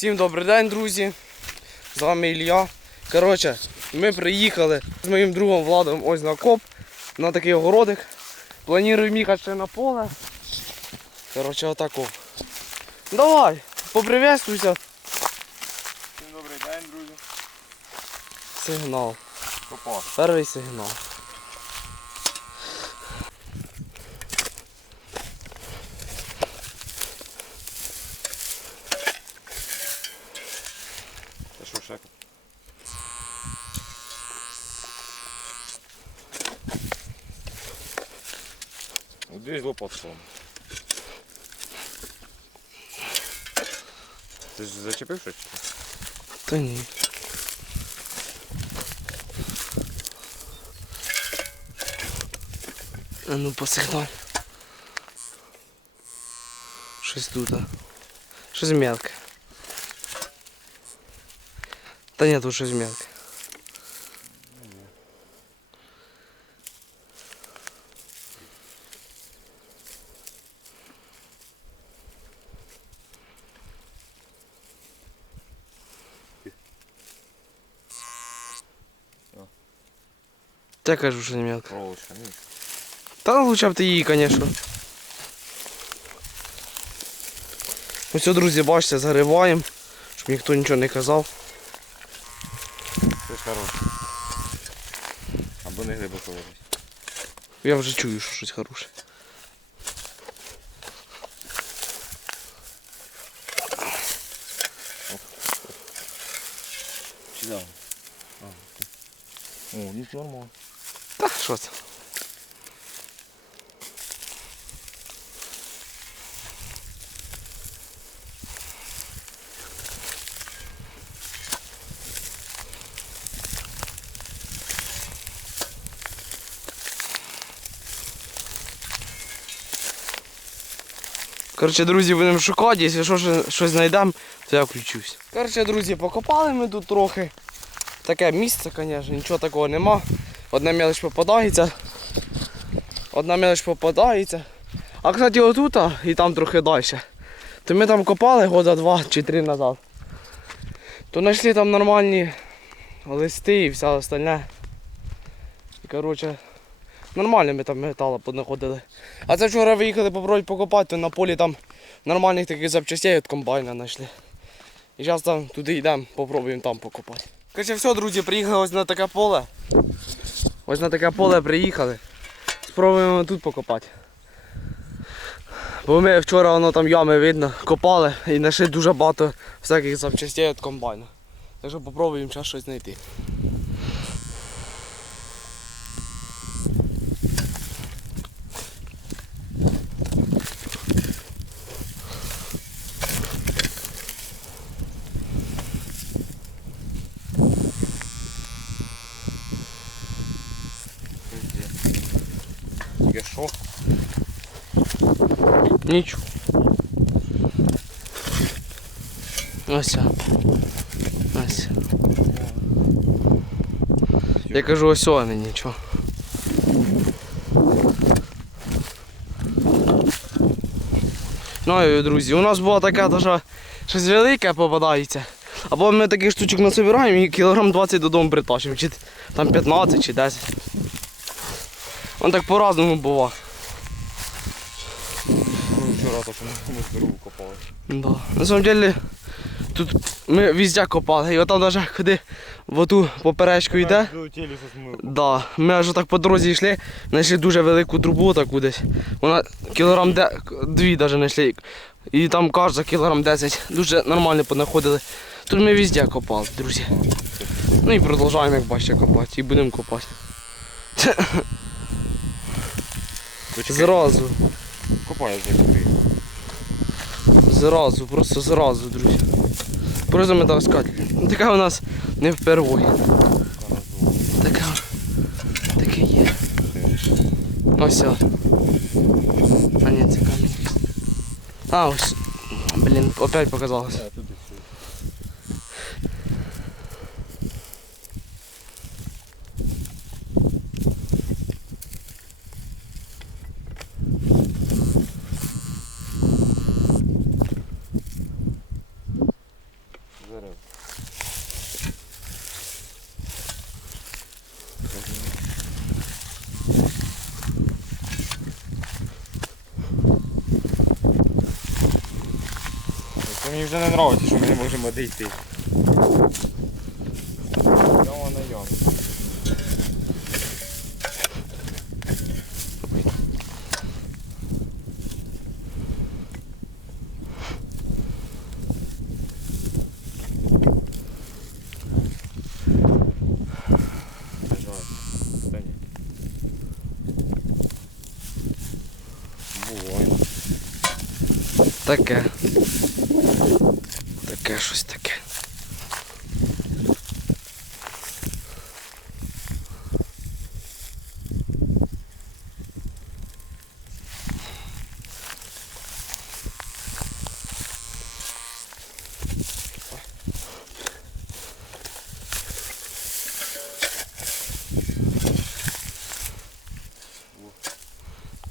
Всім добрий день, друзі. З вами Ілля. Коротше, ми приїхали з моїм другом Владом ось на коп, на такий огородик. Плануємо їхати ще на поле. Коротше, отако. Давай, поприветствуйся. Всім добрий день, друзі. Сигнал. Попав. Перший сигнал. Десь лопатком. Ти ж зачепив щось? Та. А ну посигналь. Щось тут. а. Щось мелке. Та ні, тут щось. Я кажу, що не мелке. Проволочка, ні. Та лучше б ти її, звісно. Ось, о, друзі, бачите, зариваємо, щоб ніхто нічого не казав. Це ж хороше. Або не глибоко лежить. Я вже чую, що щось хороше. Чи да? О, ні, нормально. Що це? Коротше, друзі, будемо шукати, якщо що, щось знайдемо, то я включусь. Коротше, друзі, покопали ми тут трохи. Таке місце, звісно, нічого такого нема. Одна мелоч попадається. Одна мелоч попадається. А кстати, отут і там трохи далі. То ми там копали года два чи три назад. То знайшли там нормальні листи і все остальне. І коротше, нормально ми там металу понаходили. А це вчора виїхали попробувати покопати, то на полі там нормальних таких запчастей від комбайна знайшли. І зараз там туди йдемо, попробуємо там покопати. Короче, все, друзі, приїхали ось на таке поле. Ось на таке поле приїхали. Спробуємо тут покопати. Бо ми вчора воно там ями видно, копали і знайшли дуже багато всяких запчастей від комбайна. Так що попробуємо зараз щось знайти. Тільки що? Нічого. Ось. Ось. Я кажу ось, а не нічого. Ну друзі, у нас була така даже щось велике попадається. Або ми таких штучок насобираємо і кілограм 20 додому притащимо, чи там 15 чи 10. Он так по-разному буває. Ну, Вчора то, ми здорову копали. Да. На самом деле тут ми везде копали. І отам навіть куди в оту поперечку йде. Да. Ми аж так по дорозі йшли, знайшли дуже велику трубу таку десь. Вона кілограм де... дві навіть знайшли. І там кожна кілограм 10. Дуже нормально понаходили. Тут ми везде копали, друзі. Ну і продовжуємо, як бачите, копати. І будемо копати. Зразу. Копаю вже такий. Зразу, просто зразу, друзі. Просто металоскатель. Така у нас не впервой. Така. Таке є. Ось. А ні, це камінь. А, ось. Блін, опять показалось. Це мені вже не подобається, що ми не можемо дійти. Таке. Таке щось таке.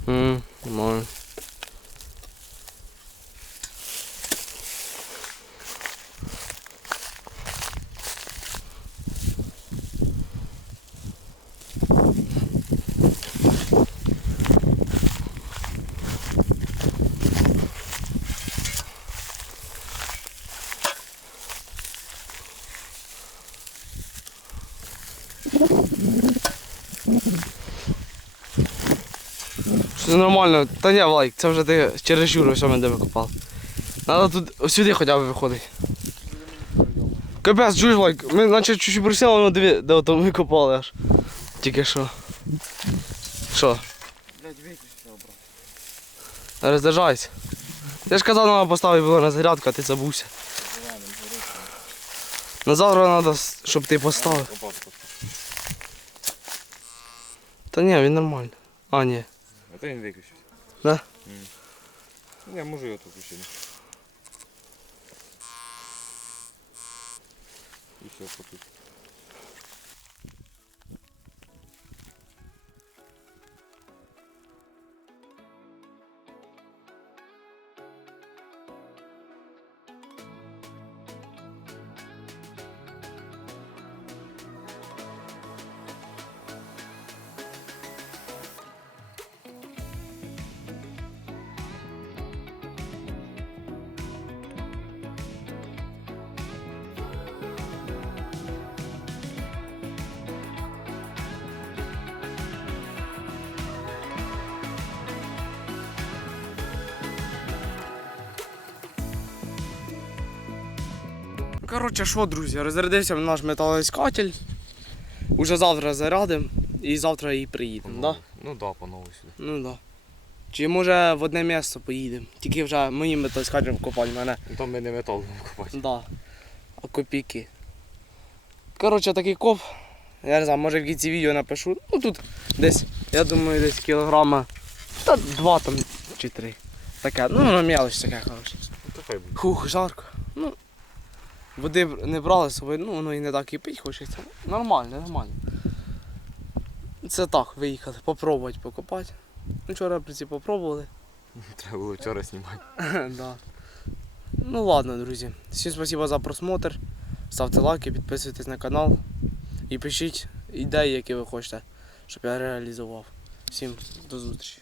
М, нормально. Все нормально. Та ні, Влайк, це вже ти через Юру все мене викопав. Надо тут сюди хоча б виходить. Капець, чуєш, Влайк, ми наче чуть-чуть присіли, воно диви, де ото ми копали аж. Тільки що. Що? Блядь, виключи обрати. Роздержайся. Ти ж казав, треба поставити було на зарядку, а ти забувся. На завтра треба, щоб ти поставив. Та ні, він нормальний. А, ні. А то він виключився. Да? Ну, Я можу його тут включити. І все, потут. Коротше, що, друзі, розрядився наш металоіскатель. Уже завтра зарядимо і завтра і приїдемо, да? Ну да, по нову сюди. Ну да. Чи може в одне місце поїдемо. Тільки вже моїм металоіскателем копали мене. Ну там ми не метал будемо копати. Да. А копійки. Коротше, такий коп. Я не знаю, може в кінці відео напишу. Ну тут десь, я думаю, десь кілограма. Та два там чи три. Таке, ну воно мелочь таке, коротше. Ну то. Хух, жарко. Ну, води не брали з собою, ну воно і не так кипить хочеться. Нормально, нормально. Це так, виїхали, попробувати покопати. Вчора, в принципі, попробували. Треба було вчора знімати. да. Ну ладно, друзі. Всім спасибо за просмотр. Ставте лайки, підписуйтесь на канал і пишіть ідеї, які ви хочете, щоб я реалізував. Всім до зустрічі.